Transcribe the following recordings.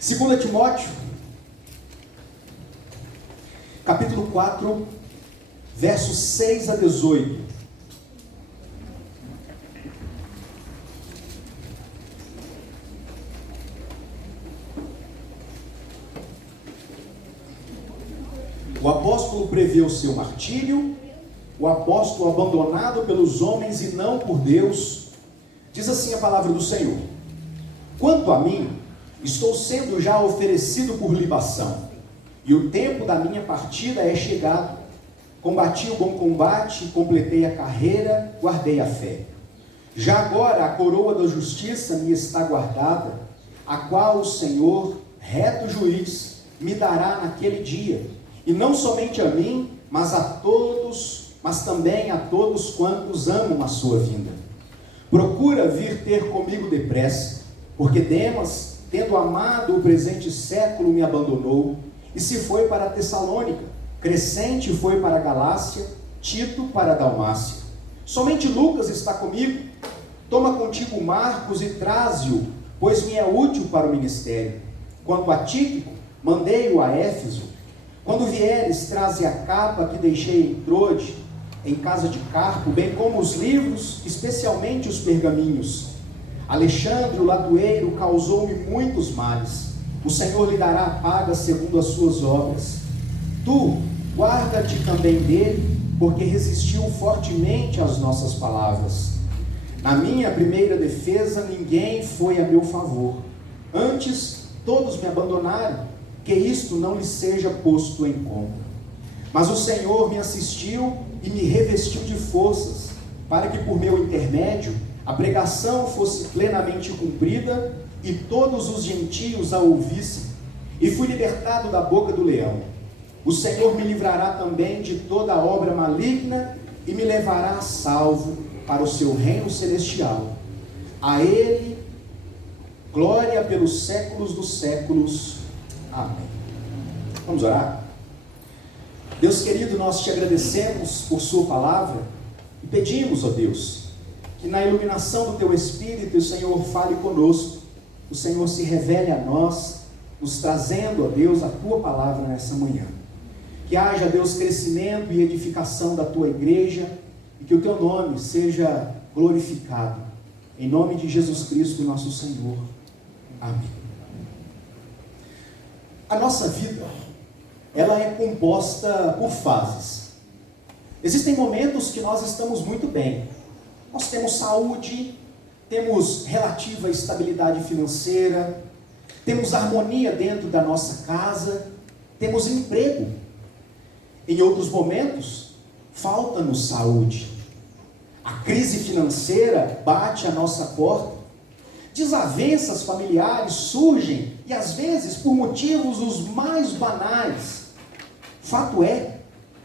2 Timóteo, capítulo 4, versos 6 a 18. O apóstolo prevê o seu martírio, o apóstolo abandonado pelos homens e não por Deus. Diz assim a palavra do Senhor: quanto a mim, estou sendo já oferecido por libação, e o tempo da minha partida é chegado. Combati o bom combate, completei a carreira, guardei a fé. Já agora a coroa da justiça me está guardada, a qual o Senhor, reto juiz, me dará naquele dia, e não somente a mim, mas também a todos quantos amam a sua vinda. Procura vir ter comigo depressa, porque Demas, tendo amado o presente século, me abandonou, e se foi para Tessalônica. Crescente foi para a Galácia, Tito para a Dalmácia. Somente Lucas está comigo. Toma contigo Marcos e traze-o, pois me é útil para o ministério. Quanto a Tíquico, mandei-o a Éfeso. Quando vieres, traze a capa que deixei em Trode, em casa de Carpo, bem como os livros, especialmente os pergaminhos. Alexandre, o latoeiro, causou-me muitos males. O Senhor lhe dará a paga segundo as suas obras. Tu, guarda-te também dele, porque resistiu fortemente às nossas palavras. Na minha primeira defesa, ninguém foi a meu favor. Antes, todos me abandonaram, que isto não lhe seja posto em conta. Mas o Senhor me assistiu e me revestiu de forças, para que por meu intermédio a pregação fosse plenamente cumprida e todos os gentios a ouvissem. E fui libertado da boca do leão. O Senhor me livrará também de toda obra maligna e me levará a salvo para o seu reino celestial. A Ele, glória pelos séculos dos séculos. Amém. Vamos orar? Deus querido, nós te agradecemos por sua palavra e pedimos, ó Deus, que na iluminação do teu Espírito o Senhor fale conosco, o Senhor se revele a nós, nos trazendo, ó Deus, a tua palavra nessa manhã. Que haja, Deus, crescimento e edificação da tua igreja e que o teu nome seja glorificado. Em nome de Jesus Cristo, nosso Senhor. Amém. A nossa vida, ela é composta por fases. Existem momentos que nós estamos muito bem. Nós temos saúde, temos relativa estabilidade financeira, temos harmonia dentro da nossa casa, temos emprego. Em outros momentos, falta-nos saúde. A crise financeira bate à nossa porta. Desavenças familiares surgem e às vezes por motivos os mais banais. Fato é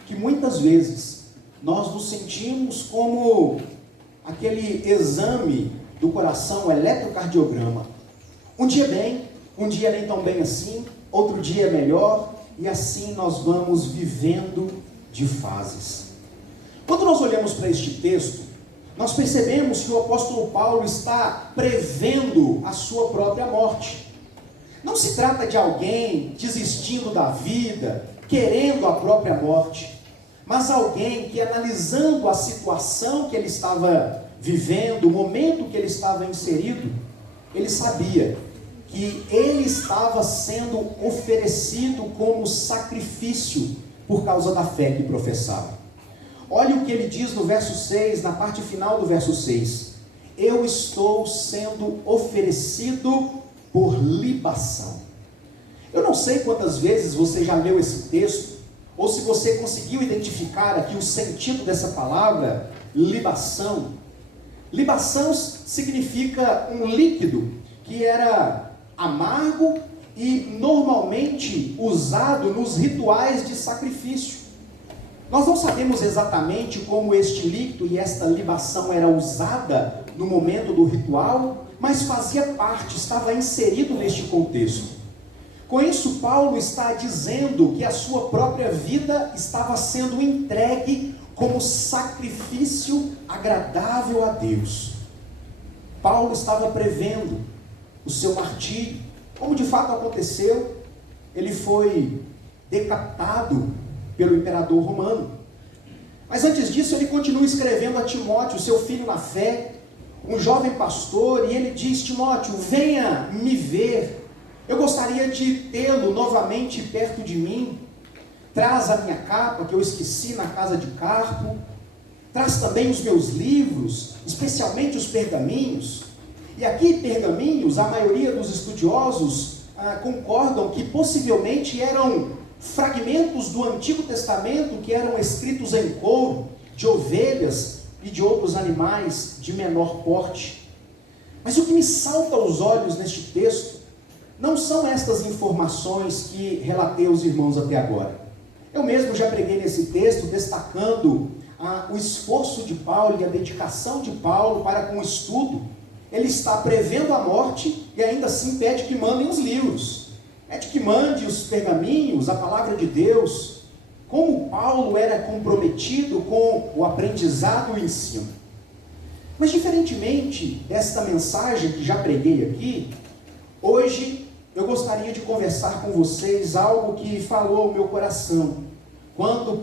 que muitas vezes nós nos sentimos como aquele exame do coração, o eletrocardiograma. Um dia bem, um dia nem tão bem assim, outro dia é melhor, e assim nós vamos vivendo de fases. Quando nós olhamos para este texto, nós percebemos que o apóstolo Paulo está prevendo a sua própria morte. Não se trata de alguém desistindo da vida, querendo a própria morte, mas alguém que, analisando a situação que ele estava vivendo, o momento que ele estava inserido, ele sabia que ele estava sendo oferecido como sacrifício por causa da fé que professava. Olha o que ele diz no verso 6, na parte final do verso 6. Eu estou sendo oferecido por libação. Eu não sei quantas vezes você já leu esse texto, ou se você conseguiu identificar aqui o sentido dessa palavra, libação. Libação significa um líquido que era amargo e normalmente usado nos rituais de sacrifício. Nós não sabemos exatamente como este líquido e esta libação era usada no momento do ritual, mas fazia parte, estava inserido neste contexto. Com isso, Paulo está dizendo que a sua própria vida estava sendo entregue como sacrifício agradável a Deus. Paulo estava prevendo o seu martírio, como de fato aconteceu, ele foi decapitado pelo imperador romano. Mas antes disso, ele continua escrevendo a Timóteo, seu filho na fé, um jovem pastor, e ele diz: Timóteo, venha me ver, eu gostaria de tê-lo novamente perto de mim. Traz a minha capa que eu esqueci na casa de Carpo, traz também os meus livros, especialmente os pergaminhos. E aqui, pergaminhos, a maioria dos estudiosos concordam que possivelmente eram fragmentos do Antigo Testamento que eram escritos em couro, de ovelhas e de outros animais de menor porte. Mas o que me salta aos olhos neste texto não são estas informações que relatei aos irmãos até agora. Eu mesmo já preguei nesse texto destacando o esforço de Paulo e a dedicação de Paulo para com o estudo. Ele está prevendo a morte e ainda assim pede que mandem os livros. Pede que mande os pergaminhos, a palavra de Deus. Como Paulo era comprometido com o aprendizado e o ensino. Mas diferentemente desta mensagem que já preguei aqui, hoje eu gostaria de conversar com vocês algo que falou ao meu coração, quando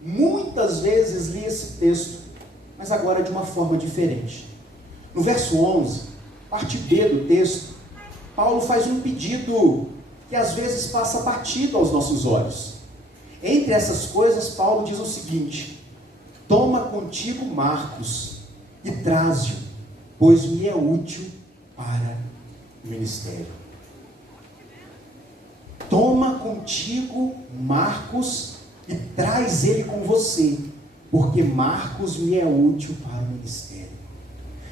muitas vezes li esse texto, mas agora de uma forma diferente. No verso 11, parte B do texto, Paulo faz um pedido que às vezes passa batido aos nossos olhos. Entre essas coisas, Paulo diz o seguinte: toma contigo Marcos e traze-o, pois me é útil para o ministério. Toma contigo Marcos e traz ele com você, porque Marcos me é útil para o ministério.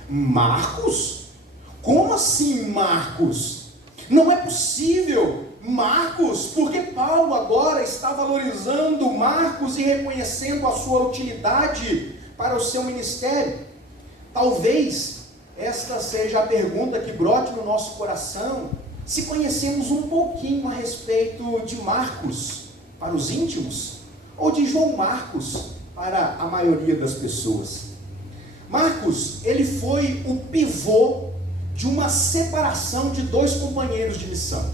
Marcos? Como assim Marcos? Não é possível Marcos, porque Paulo agora está valorizando Marcos e reconhecendo a sua utilidade para o seu ministério. Talvez esta seja a pergunta que brote no nosso coração, se conhecemos um pouquinho a respeito de Marcos para os íntimos, ou de João Marcos para a maioria das pessoas. Marcos, ele foi o pivô de uma separação de dois companheiros de missão.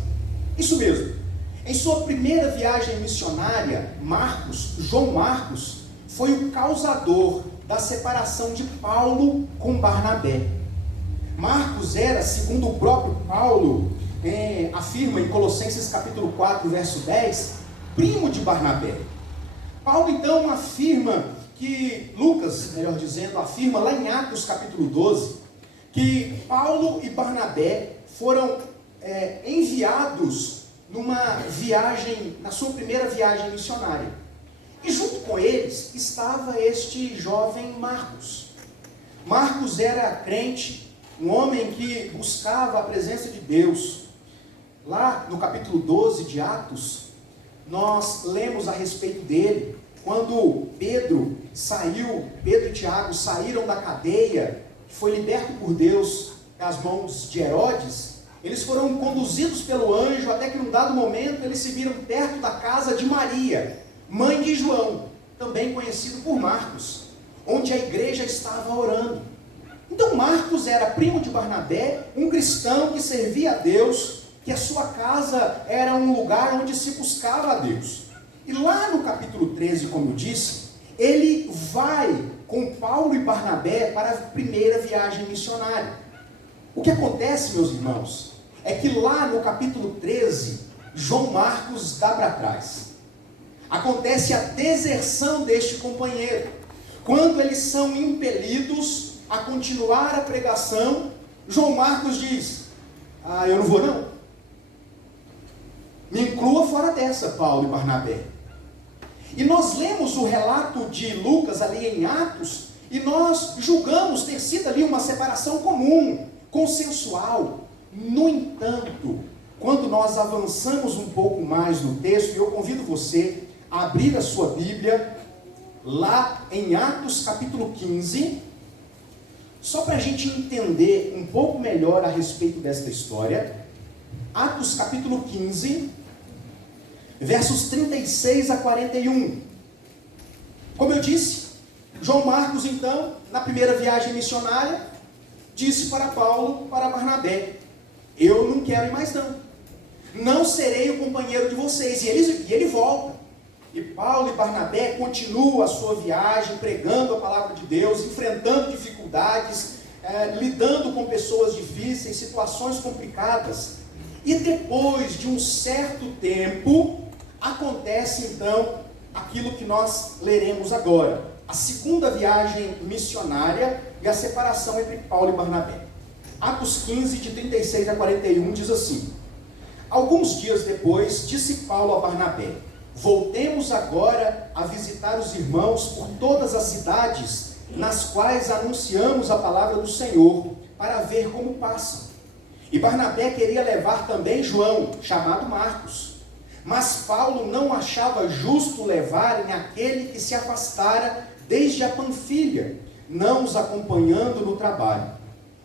Isso mesmo. Em sua primeira viagem missionária, João Marcos, foi o causador da separação de Paulo com Barnabé. Marcos era, segundo o próprio Paulo, afirma em Colossenses capítulo 4, verso 10, primo de Barnabé. Paulo então afirma que, Lucas, melhor dizendo, afirma lá em Atos capítulo 12, que Paulo e Barnabé foram enviados numa viagem, na sua primeira viagem missionária. E junto com eles estava este jovem Marcos. Marcos era crente, um homem que buscava a presença de Deus. Lá no capítulo 12 de Atos, nós lemos a respeito dele, quando Pedro e Tiago saíram da cadeia, foi liberto por Deus das mãos de Herodes. Eles foram conduzidos pelo anjo até que num dado momento eles se viram perto da casa de Maria, mãe de João, também conhecido por Marcos, onde a igreja estava orando. Então Marcos era primo de Barnabé, um cristão que servia a Deus, que a sua casa era um lugar onde se buscava a Deus. E lá no capítulo 13, como eu disse, ele vai com Paulo e Barnabé para a primeira viagem missionária. O que acontece, meus irmãos, é que lá no capítulo 13, João Marcos dá para trás. Acontece a deserção deste companheiro. Quando eles são impelidos a continuar a pregação, João Marcos diz: eu não vou não. Me inclua fora dessa, Paulo e Barnabé. E nós lemos o relato de Lucas ali em Atos, e nós julgamos ter sido ali uma separação comum, consensual. No entanto, quando nós avançamos um pouco mais no texto, e eu convido você a abrir a sua Bíblia, lá em Atos capítulo 15, só para a gente entender um pouco melhor a respeito desta história. Atos capítulo 15, versos 36 a 41. Como eu disse, João Marcos então, na primeira viagem missionária, disse para Paulo, para Barnabé: eu não quero ir mais não. Não serei o companheiro de vocês. E ele volta. E Paulo e Barnabé continuam a sua viagem, pregando a palavra de Deus, enfrentando dificuldades, lidando com pessoas difíceis, situações complicadas. E depois de um certo tempo, acontece então aquilo que nós leremos agora. A segunda viagem missionária e a separação entre Paulo e Barnabé. Atos 15, de 36 a 41, diz assim: Alguns dias depois, disse Paulo a Barnabé: Voltemos agora a visitar os irmãos por todas as cidades nas quais anunciamos a palavra do Senhor, para ver como passam. E Barnabé queria levar também João, chamado Marcos. Mas Paulo não achava justo levarem aquele que se afastara desde a Panfilha, não os acompanhando no trabalho.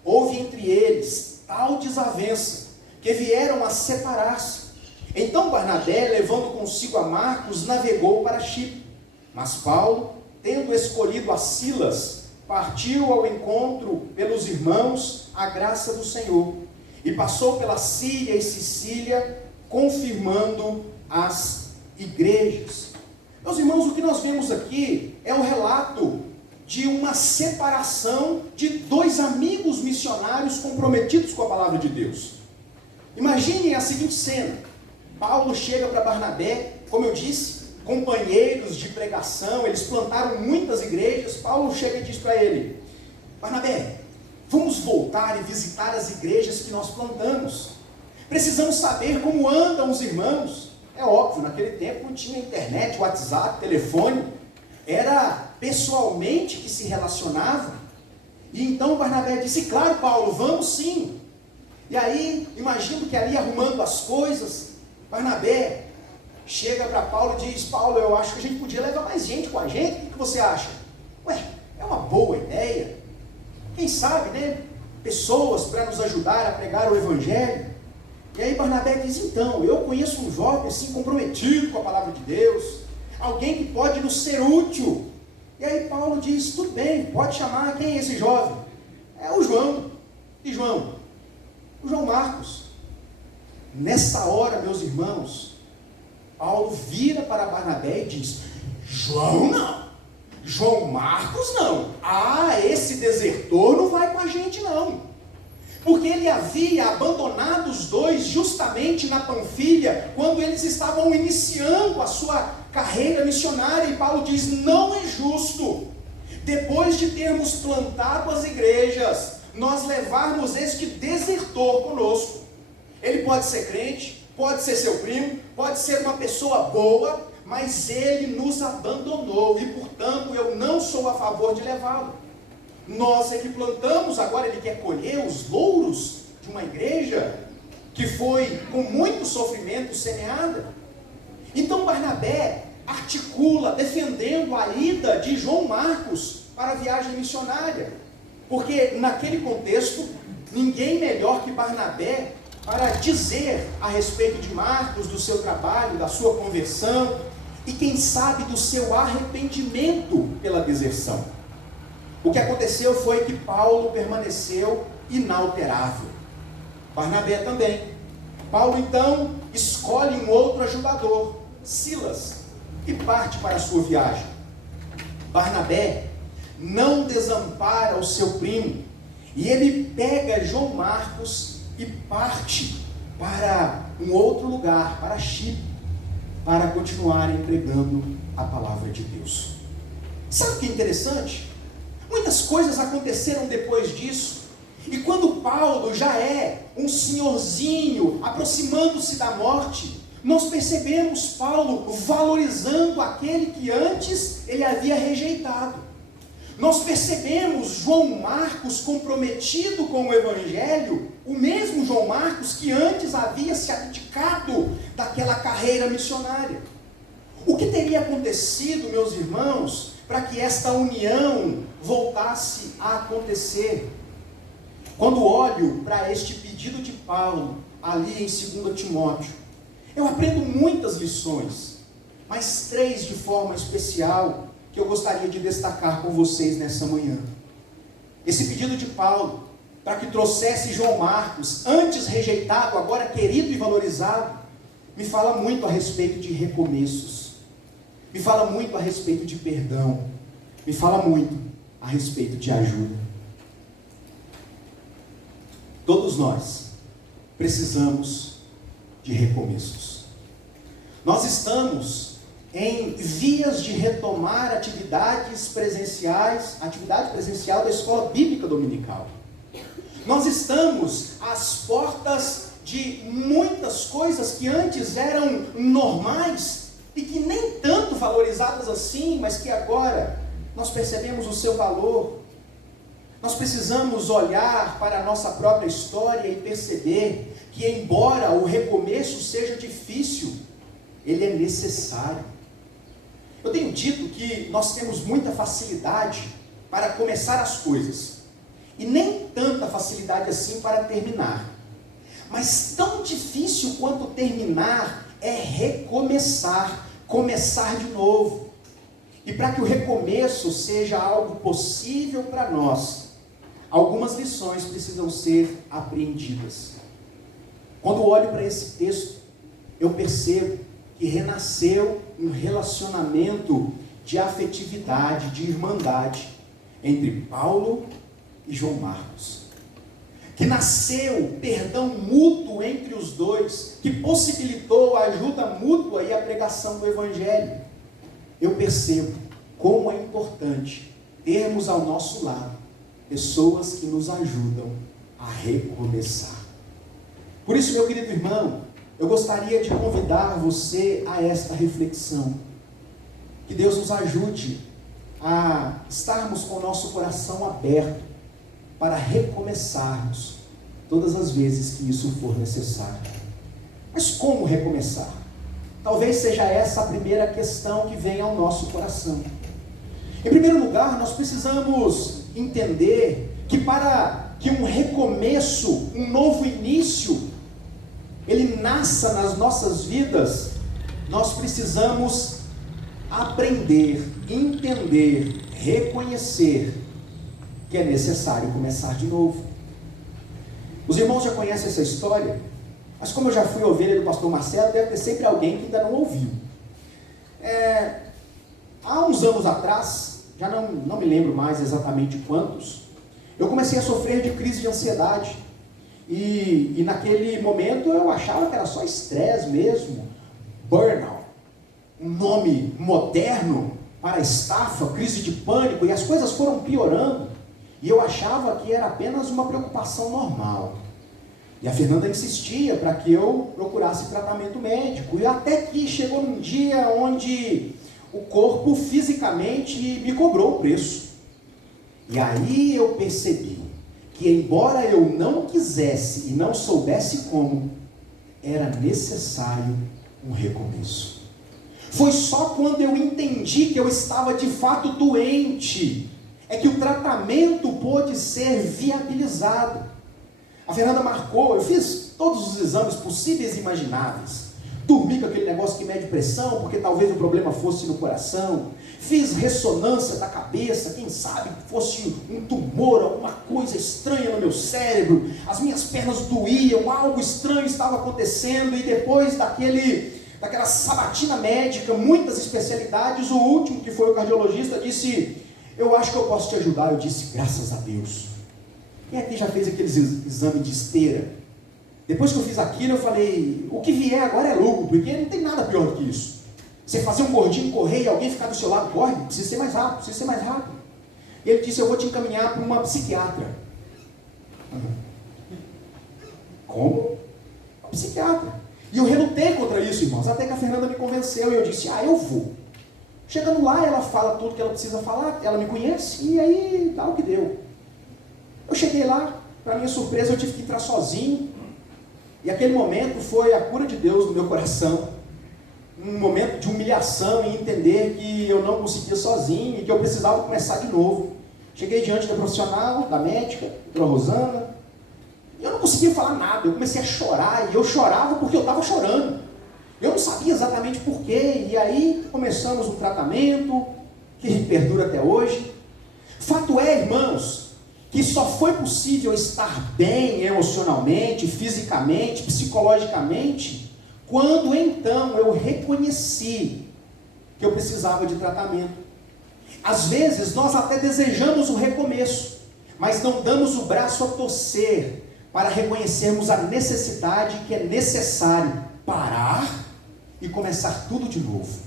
Houve entre eles tal desavença, que vieram a separar-se. Então Barnabé, levando consigo a Marcos, navegou para Chipre. Mas Paulo, tendo escolhido a Silas, partiu ao encontro pelos irmãos a graça do Senhor, e passou pela Síria e Sicília, confirmando as igrejas. Meus irmãos, o que nós vemos aqui é o relato de uma separação de dois amigos missionários comprometidos com a palavra de Deus. Imaginem a seguinte cena: Paulo chega para Barnabé, como eu disse, companheiros de pregação, eles plantaram muitas igrejas. Paulo chega e diz para ele: Barnabé, vamos voltar e visitar as igrejas que nós plantamos. Precisamos saber como andam os irmãos. É óbvio, naquele tempo não tinha internet, WhatsApp, telefone. Era pessoalmente que se relacionava. E então Barnabé disse: claro, Paulo, vamos sim. E aí, imagino que ali arrumando as coisas, Barnabé chega para Paulo e diz: Paulo, eu acho que a gente podia levar mais gente com a gente. O que você acha? Ué, é uma boa ideia. Quem sabe, né? Pessoas para nos ajudar a pregar o Evangelho. E aí Barnabé diz: então, eu conheço um jovem assim comprometido com a palavra de Deus, alguém que pode nos ser útil. E aí Paulo diz: tudo bem, pode chamar. Quem é esse jovem? É o João. E João? O João Marcos. Nessa hora, meus irmãos, Paulo vira para Barnabé e diz: João não, João Marcos não, esse desertor não vai com a gente não, porque ele havia abandonado os dois justamente na Panfilha, quando eles estavam iniciando a sua carreira missionária. E Paulo diz: não é justo, depois de termos plantado as igrejas, nós levarmos este desertor conosco. Ele pode ser crente, pode ser seu primo, pode ser uma pessoa boa, mas ele nos abandonou, e portanto eu não sou a favor de levá-lo. Nós é que plantamos, agora ele quer colher os louros de uma igreja que foi com muito sofrimento semeada. Então Barnabé articula, defendendo a ida de João Marcos para a viagem missionária, porque naquele contexto, ninguém melhor que Barnabé para dizer a respeito de Marcos, do seu trabalho, da sua conversão, e quem sabe do seu arrependimento pela deserção. O que aconteceu foi que Paulo permaneceu inalterável, Barnabé também. Paulo então escolhe um outro ajudador, Silas, e parte para a sua viagem. Barnabé não desampara o seu primo, e ele pega João Marcos e parte para um outro lugar, para Chipre, para continuar pregando a palavra de Deus. Sabe o que é interessante? Muitas coisas aconteceram depois disso, e quando Paulo já é um senhorzinho, aproximando-se da morte, nós percebemos Paulo valorizando aquele que antes ele havia rejeitado. Nós percebemos João Marcos comprometido com o Evangelho, o mesmo João Marcos que antes havia se abdicado daquela carreira missionária. O que teria acontecido, meus irmãos, para que esta união voltasse a acontecer? Quando olho para este pedido de Paulo, ali em 2 Timóteo, eu aprendo muitas lições, mas 3 de forma especial, que eu gostaria de destacar com vocês nessa manhã. Esse pedido de Paulo para que trouxesse João Marcos, antes rejeitado, agora querido e valorizado, me fala muito a respeito de recomeços, me fala muito a respeito de perdão, me fala muito a respeito de ajuda. Todos nós precisamos de recomeços. Nós estamos em vias de retomar atividade presencial da escola bíblica dominical. Nós estamos às portas de muitas coisas que antes eram normais e que nem tanto valorizadas assim, mas que agora nós percebemos o seu valor. Nós precisamos olhar para a nossa própria história e perceber que, embora o recomeço seja difícil, ele é necessário. Eu tenho dito que nós temos muita facilidade para começar as coisas e nem tanta facilidade assim para terminar. Mas tão difícil quanto terminar é recomeçar, começar de novo. E para que o recomeço seja algo possível para nós, algumas lições precisam ser aprendidas. Quando olho para esse texto, eu percebo que renasceu um relacionamento de afetividade, de irmandade entre Paulo e João Marcos. Que nasceu perdão mútuo entre os dois, que possibilitou a ajuda mútua e a pregação do Evangelho. Eu percebo como é importante termos ao nosso lado pessoas que nos ajudam a recomeçar. Por isso, meu querido irmão, eu gostaria de convidar você a esta reflexão. Que Deus nos ajude a estarmos com o nosso coração aberto para recomeçarmos todas as vezes que isso for necessário. Mas como recomeçar? Talvez seja essa a primeira questão que vem ao nosso coração. Em primeiro lugar, nós precisamos entender que para que um recomeço, um novo início, ele nasça nas nossas vidas, nós precisamos aprender, entender, reconhecer que é necessário começar de novo. Os irmãos já conhecem essa história, mas como eu já fui ovelha do pastor Marcelo, deve ter sempre alguém que ainda não ouviu. Há uns anos atrás, já não me lembro mais exatamente quantos, eu comecei a sofrer de crise de ansiedade. E naquele momento eu achava que era só estresse mesmo, burnout, um nome moderno para estafa, crise de pânico, e as coisas foram piorando, e eu achava que era apenas uma preocupação normal. E a Fernanda insistia para que eu procurasse tratamento médico, e até que chegou num dia onde o corpo fisicamente me cobrou o preço. E aí eu percebi que, embora eu não quisesse e não soubesse como, era necessário um recomeço. Foi só quando eu entendi que eu estava de fato doente, é que o tratamento pôde ser viabilizado. A Fernanda marcou, eu fiz todos os exames possíveis e imagináveis. Dormi com aquele negócio que mede pressão, porque talvez o problema fosse no coração. Fiz ressonância da cabeça, quem sabe fosse um tumor, alguma coisa estranha no meu cérebro. As minhas pernas doíam, algo estranho estava acontecendo. E depois daquela sabatina médica, muitas especialidades, o último, que foi o cardiologista, disse: eu acho que eu posso te ajudar. Eu disse: graças a Deus. Quem aqui já fez aqueles exames de esteira? Depois que eu fiz aquilo, eu falei: o que vier agora é lucro, porque não tem nada pior do que isso. Você fazer um gordinho correr e alguém ficar do seu lado, corre, precisa ser mais rápido, precisa ser mais rápido. E ele disse: eu vou te encaminhar para uma psiquiatra. Como? Uma psiquiatra. E eu relutei contra isso, irmãos, até que a Fernanda me convenceu, e eu disse: eu vou. Chegando lá, ela fala tudo que ela precisa falar, ela me conhece, e aí dá o que deu. Eu cheguei lá, para minha surpresa, eu tive que entrar sozinho, e aquele momento foi a cura de Deus no meu coração, um momento de humilhação e entender que eu não conseguia sozinho, e que eu precisava começar de novo. Cheguei diante da profissional, da médica, doutora Rosana, e eu não conseguia falar nada, eu comecei a chorar, e eu chorava porque eu estava chorando. Eu não sabia exatamente porquê, e aí começamos um tratamento que perdura até hoje. Fato é, irmãos, que só foi possível estar bem emocionalmente, fisicamente, psicologicamente, quando então eu reconheci que eu precisava de tratamento. Às vezes nós até desejamos o recomeço, mas não damos o braço a torcer para reconhecermos a necessidade que é necessário parar e começar tudo de novo.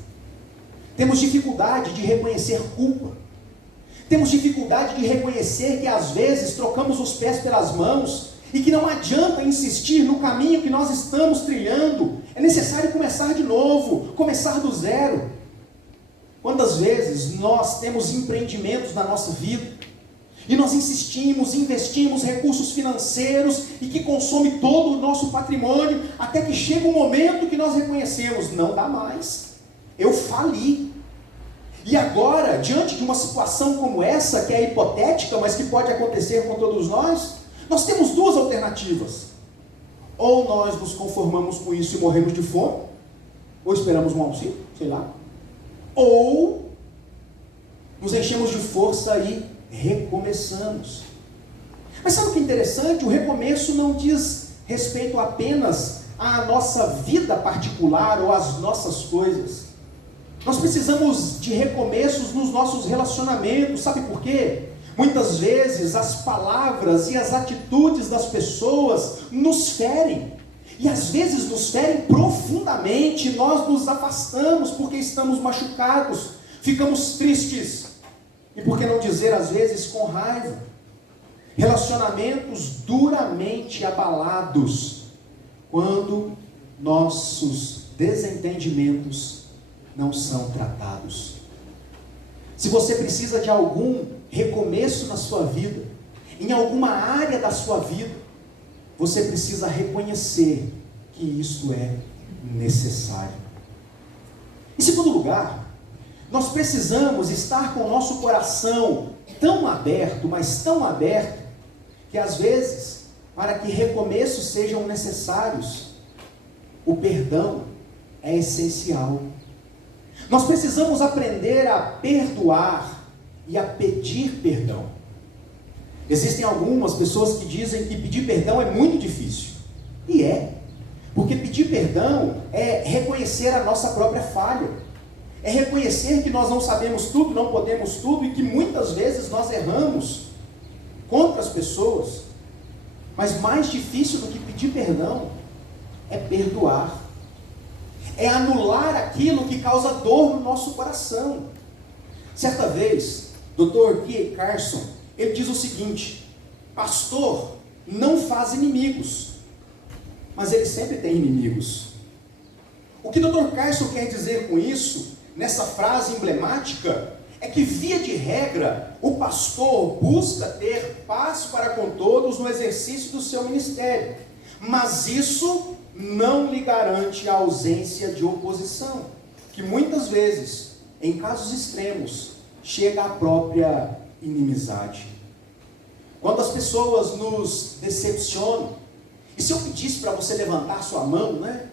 Temos dificuldade de reconhecer culpa. Temos dificuldade de reconhecer que às vezes trocamos os pés pelas mãos e que não adianta insistir no caminho que nós estamos trilhando. É necessário começar de novo, começar do zero. Quantas vezes nós temos empreendimentos na nossa vida e nós insistimos, investimos recursos financeiros e que consome todo o nosso patrimônio, até que chega um momento que nós reconhecemos, não dá mais, eu fali. E agora, diante de uma situação como essa, que é hipotética, mas que pode acontecer com todos nós temos duas alternativas. Ou nós nos conformamos com isso e morremos de fome, ou esperamos um auxílio, sei lá. Ou nos enchemos de força e recomeçamos. Mas sabe o que é interessante? O recomeço não diz respeito apenas à nossa vida particular ou às nossas coisas. Nós precisamos de recomeços nos nossos relacionamentos, sabe por quê? Muitas vezes as palavras e as atitudes das pessoas nos ferem, e às vezes nos ferem profundamente, e nós nos afastamos porque estamos machucados, ficamos tristes, e por que não dizer às vezes com raiva, relacionamentos duramente abalados, quando nossos desentendimentos não são tratados. Se você precisa de algum recomeço na sua vida, em alguma área da sua vida, você precisa reconhecer que isso é necessário. Em segundo lugar, nós precisamos estar com o nosso coração tão aberto, mas tão aberto, que às vezes, para que recomeços sejam necessários, o perdão é essencial. Nós precisamos aprender a perdoar e a pedir perdão. Existem algumas pessoas que dizem que pedir perdão é muito difícil. E é. Porque pedir perdão é reconhecer a nossa própria falha. É reconhecer que nós não sabemos tudo, não podemos tudo e que muitas vezes nós erramos contra as pessoas. Mas mais difícil do que pedir perdão é perdoar. É anular aquilo que causa dor no nosso coração. Certa vez, Dr. G. Carson, ele diz o seguinte: pastor não faz inimigos, mas ele sempre tem inimigos. O que Dr. Carson quer dizer com isso, nessa frase emblemática, é que via de regra, o pastor busca ter paz para com todos no exercício do seu ministério, mas isso não lhe garante a ausência de oposição, que muitas vezes, em casos extremos, chega à própria inimizade. Quando as pessoas nos decepcionam, e se eu pedisse para você levantar sua mão, né?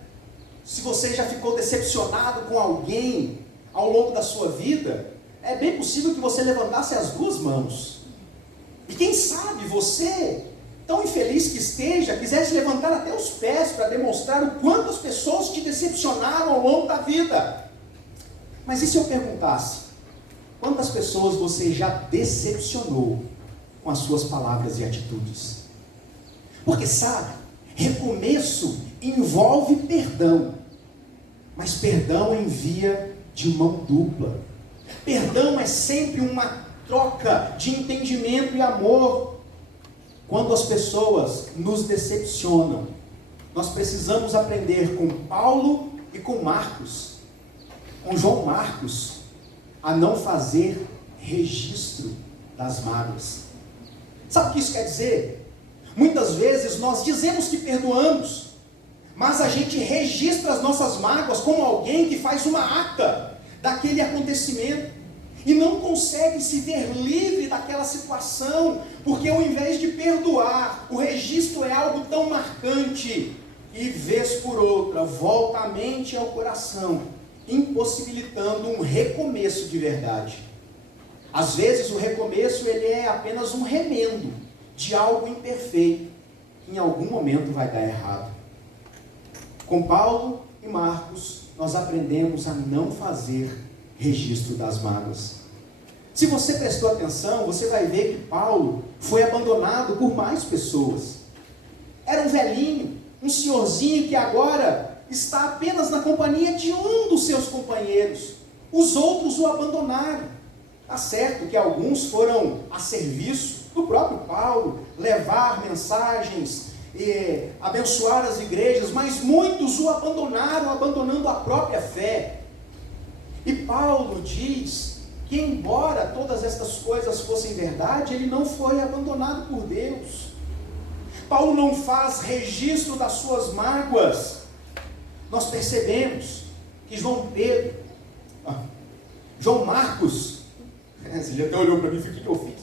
Se você já ficou decepcionado com alguém ao longo da sua vida, é bem possível que você levantasse as duas mãos. E quem sabe você, tão infeliz que esteja, quisesse levantar até os pés para demonstrar o quanto as pessoas te decepcionaram ao longo da vida. Mas e se eu perguntasse, quantas pessoas você já decepcionou com as suas palavras e atitudes? Porque sabe, recomeço envolve perdão, mas perdão em via de mão dupla. Perdão é sempre uma troca de entendimento e amor. Quando as pessoas nos decepcionam, nós precisamos aprender com Paulo e com Marcos, com João Marcos, a não fazer registro das mágoas. Sabe o que isso quer dizer? Muitas vezes nós dizemos que perdoamos, mas a gente registra as nossas mágoas como alguém que faz uma ata daquele acontecimento e não consegue se ver livre daquela situação, porque ao invés de perdoar, o registro é algo tão marcante e vez por outra volta a mente ao coração, impossibilitando um recomeço de verdade. Às vezes o recomeço ele é apenas um remendo de algo imperfeito, que em algum momento vai dar errado. Com Paulo e Marcos, nós aprendemos a não fazer registro das mágoas. Se você prestou atenção, você vai ver que Paulo foi abandonado por mais pessoas. Era um velhinho, um senhorzinho que agora está apenas na companhia de um dos seus companheiros. Os outros o abandonaram. Está certo que alguns foram a serviço do próprio Paulo, levar mensagens, abençoar as igrejas, mas muitos o abandonaram, abandonando a própria fé. E Paulo diz que, embora todas estas coisas fossem verdade, ele não foi abandonado por Deus. Paulo não faz registro das suas mágoas. Nós percebemos que João Marcos, você já até olhou para mim e falou: o que eu fiz?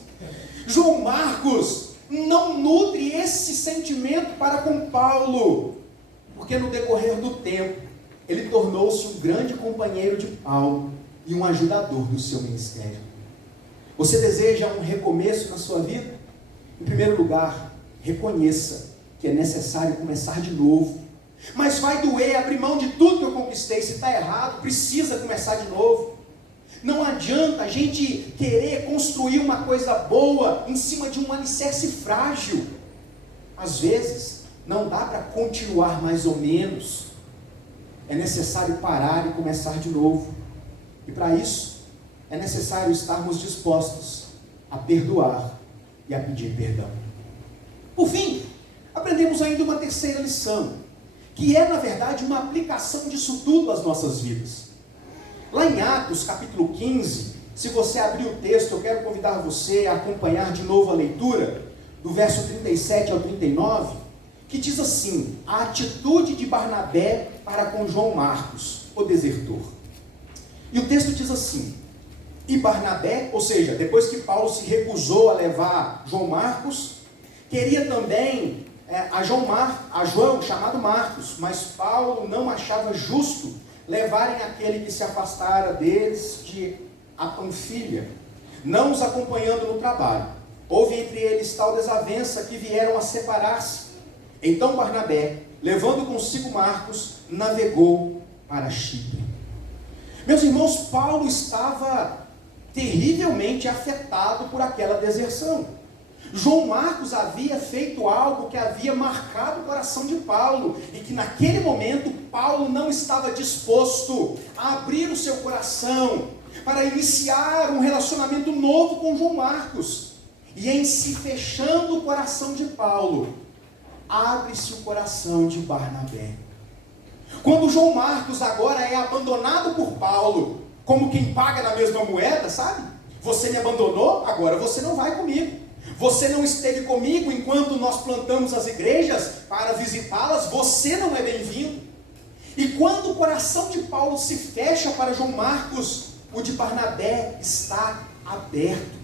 João Marcos não nutre esse sentimento para com Paulo, porque no decorrer do tempo, ele tornou-se um grande companheiro de Paulo e um ajudador do seu ministério. Você deseja um recomeço na sua vida? Em primeiro lugar, reconheça que é necessário começar de novo. Mas vai doer abrir mão de tudo que eu conquistei. Se está errado, precisa começar de novo. Não adianta a gente querer construir uma coisa boa em cima de um alicerce frágil. Às vezes, não dá para continuar mais ou menos. É necessário parar e começar de novo. E para isso, é necessário estarmos dispostos a perdoar e a pedir perdão. Por fim, aprendemos ainda uma terceira lição, que é, na verdade, uma aplicação disso tudo às nossas vidas. Lá em Atos, capítulo 15, se você abrir o texto, eu quero convidar você a acompanhar de novo a leitura, do verso 37 ao 39, que diz assim: a atitude de Barnabé para com João Marcos, o desertor. E o texto diz assim: e Barnabé, ou seja, depois que Paulo se recusou a levar João Marcos, queria também a João, chamado Marcos, mas Paulo não achava justo levarem aquele que se afastara deles de a Panfilha, não os acompanhando no trabalho. Houve entre eles tal desavença que vieram a separar-se. Então Barnabé, levando consigo Marcos, navegou para Chipre. Meus irmãos, Paulo estava terrivelmente afetado por aquela deserção. João Marcos havia feito algo que havia marcado o coração de Paulo, e que naquele momento Paulo não estava disposto a abrir o seu coração para iniciar um relacionamento novo com João Marcos. E em se fechando o coração de Paulo, abre-se o coração de Barnabé. Quando João Marcos agora é abandonado por Paulo, como quem paga na mesma moeda, sabe? Você me abandonou, agora você não vai comigo. Você não esteve comigo enquanto nós plantamos as igrejas para visitá-las, você não é bem-vindo. E quando o coração de Paulo se fecha para João Marcos, o de Barnabé está aberto.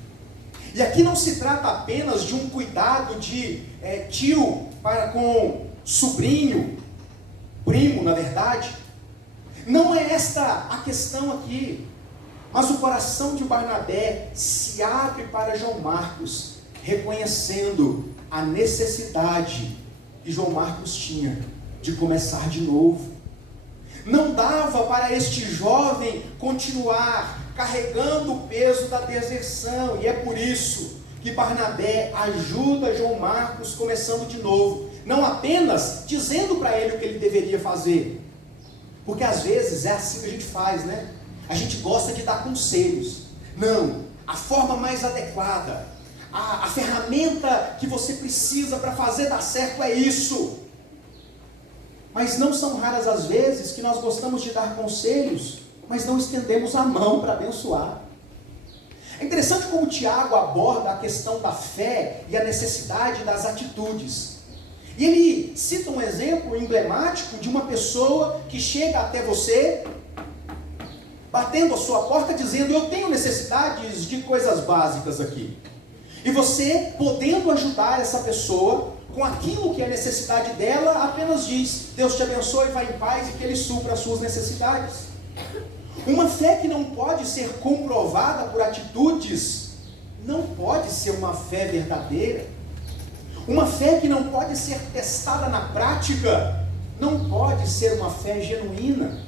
E aqui não se trata apenas de um cuidado de tio para com sobrinho, primo, na verdade. Não é esta a questão aqui. Mas o coração de Barnabé se abre para João Marcos, reconhecendo a necessidade que João Marcos tinha de começar de novo. Não dava para este jovem continuar carregando o peso da deserção, e é por isso que Barnabé ajuda João Marcos começando de novo, não apenas dizendo para ele o que ele deveria fazer, porque às vezes é assim que a gente faz, né? A gente gosta de dar conselhos. Não, a forma mais adequada, a ferramenta que você precisa para fazer dar certo é isso. Mas não são raras as vezes que nós gostamos de dar conselhos, mas não estendemos a mão para abençoar. É interessante como Tiago aborda a questão da fé e a necessidade das atitudes. E ele cita um exemplo emblemático de uma pessoa que chega até você, batendo a sua porta, dizendo: eu tenho necessidades de coisas básicas aqui. E você, podendo ajudar essa pessoa com aquilo que é necessidade dela, apenas diz: Deus te abençoe, vai em paz e que Ele supra as suas necessidades. Uma fé que não pode ser comprovada por atitudes não pode ser uma fé verdadeira. Uma fé que não pode ser testada na prática não pode ser uma fé genuína.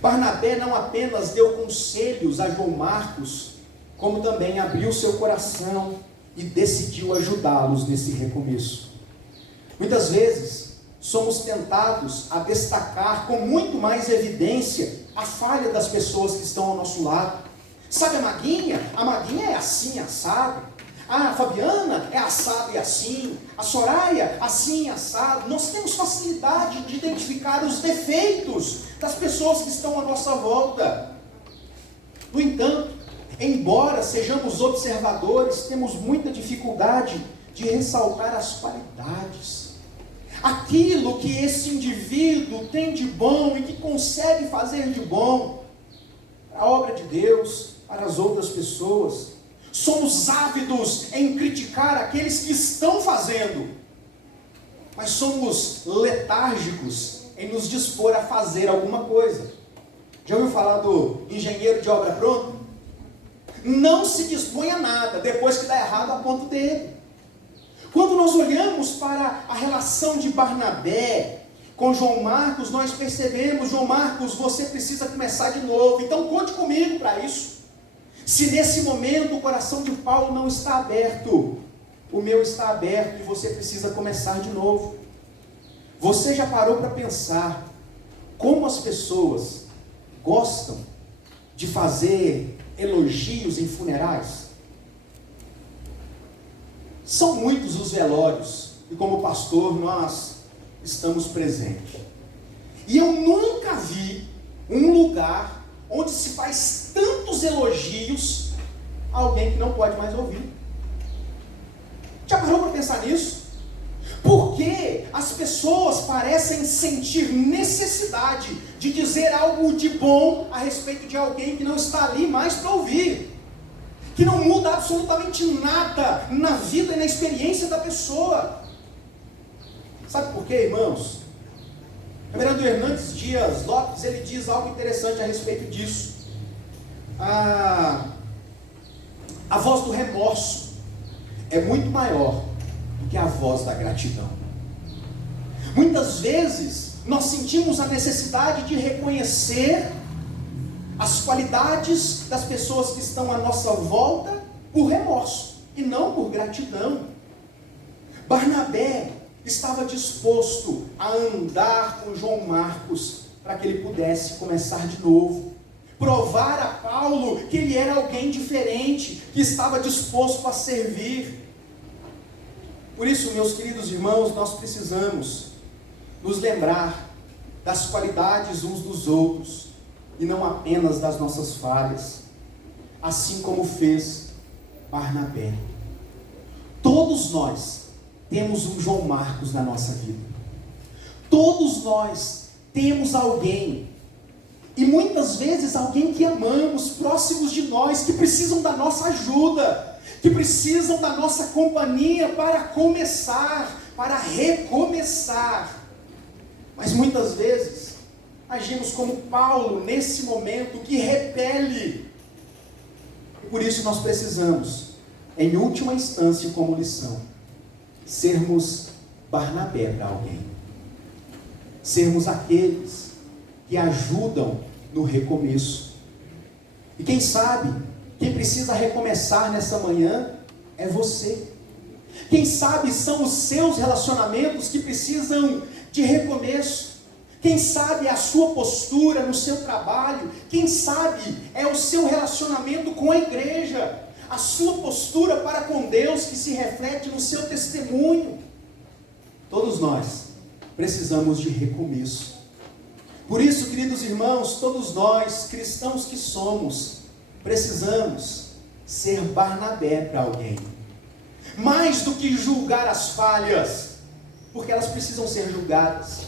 Barnabé não apenas deu conselhos a João Marcos, como também abriu seu coração e decidiu ajudá-los nesse recomeço. Muitas vezes somos tentados a destacar com muito mais evidência a falha das pessoas que estão ao nosso lado. Sabe a Maguinha? A Maguinha é assim, assado. A Fabiana é assado e assim. A Soraya, assim, assado. Nós temos facilidade de identificar os defeitos das pessoas que estão à nossa volta. No entanto, embora sejamos observadores, temos muita dificuldade de ressaltar as qualidades. Aquilo que esse indivíduo tem de bom e que consegue fazer de bom para a obra de Deus, para as outras pessoas. Somos ávidos em criticar aqueles que estão fazendo, mas somos letárgicos em nos dispor a fazer alguma coisa. Já ouviu falar do engenheiro de obra pronta? Não se dispõe a nada, depois que dá errado aponta o dedo. Quando nós olhamos para a relação de Barnabé com João Marcos, nós percebemos: João Marcos, você precisa começar de novo, então conte comigo para isso. Se nesse momento o coração de Paulo não está aberto, o meu está aberto e você precisa começar de novo. Você já parou para pensar como as pessoas gostam de fazer elogios em funerais? São muitos os velórios e como pastor nós estamos presentes. E eu nunca vi um lugar onde se faz tantos elogios a alguém que não pode mais ouvir. Já parou para pensar nisso? Porque as pessoas parecem sentir necessidade de dizer algo de bom a respeito de alguém que não está ali mais para ouvir, que não muda absolutamente nada na vida e na experiência da pessoa. Sabe por quê, irmãos? O reverendo Hernandes Dias Lopes, ele diz algo interessante a respeito disso. A voz do remorso é muito maior do que a voz da gratidão. Muitas vezes nós sentimos a necessidade de reconhecer as qualidades das pessoas que estão à nossa volta por remorso e não por gratidão. Barnabé estava disposto a andar com João Marcos para que ele pudesse começar de novo, provar a Paulo que ele era alguém diferente, que estava disposto a servir. Por isso, meus queridos irmãos, nós precisamos nos lembrar das qualidades uns dos outros e não apenas das nossas falhas, assim como fez Barnabé. Todos nós temos um João Marcos na nossa vida. Todos nós temos alguém, e muitas vezes alguém que amamos, próximos de nós, que precisam da nossa ajuda, que precisam da nossa companhia para começar, para recomeçar. Mas muitas vezes agimos como Paulo nesse momento que repele. E por isso nós precisamos, em última instância, como lição, sermos Barnabé para alguém. Sermos aqueles que ajudam no recomeço. E quem sabe, quem precisa recomeçar nessa manhã é você. Quem sabe são os seus relacionamentos que precisam de recomeço. Quem sabe é a sua postura no seu trabalho. Quem sabe é o seu relacionamento com a igreja, a sua postura para com Deus que se reflete no seu testemunho. Todos nós precisamos de recomeço. Por isso, queridos irmãos, todos nós, cristãos que somos, precisamos ser Barnabé para alguém. Mais do que julgar as falhas, porque elas precisam ser julgadas.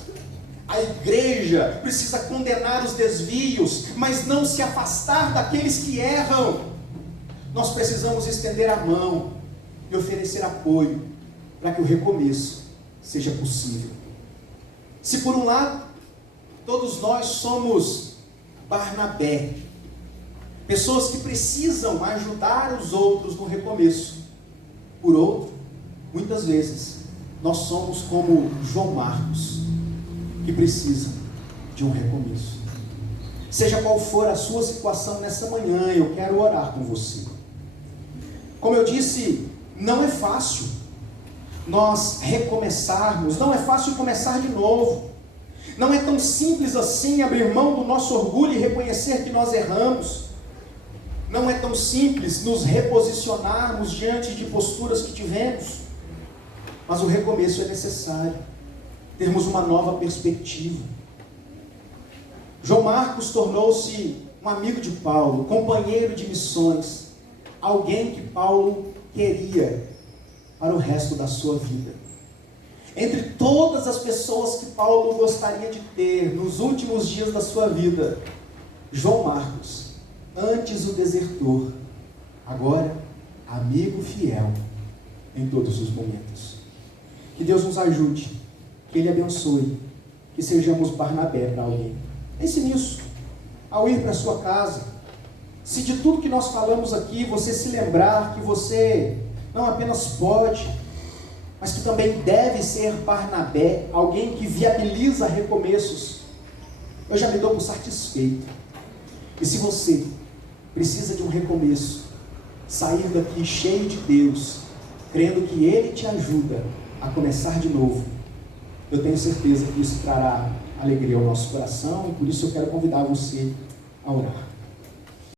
A igreja precisa condenar os desvios, mas não se afastar daqueles que erram. Nós precisamos estender a mão e oferecer apoio para que o recomeço seja possível. Se por um lado, todos nós somos Barnabé. Pessoas que precisam ajudar os outros no recomeço. Por outro, muitas vezes, nós somos como João Marcos, que precisam de um recomeço. Seja qual for a sua situação nessa manhã, eu quero orar com você. Como eu disse, não é fácil nós recomeçarmos, não é fácil começar de novo. Não é tão simples assim abrir mão do nosso orgulho e reconhecer que nós erramos. Não é tão simples nos reposicionarmos diante de posturas que tivemos. Mas o recomeço é necessário. Termos uma nova perspectiva. João Marcos tornou-se um amigo de Paulo, companheiro de missões, alguém que Paulo queria para o resto da sua vida. Entre todas as pessoas que Paulo gostaria de ter nos últimos dias da sua vida, João Marcos, antes o desertor, agora amigo fiel em todos os momentos. Que Deus nos ajude, que Ele abençoe, que sejamos Barnabé para alguém. Pense nisso, ao ir para a sua casa. Se de tudo que nós falamos aqui, você se lembrar que você não apenas pode, mas que também deve ser Barnabé, alguém que viabiliza recomeços, eu já me dou por satisfeito. E se você precisa de um recomeço, sair daqui cheio de Deus, crendo que Ele te ajuda a começar de novo, eu tenho certeza que isso trará alegria ao nosso coração, e por isso eu quero convidar você a orar.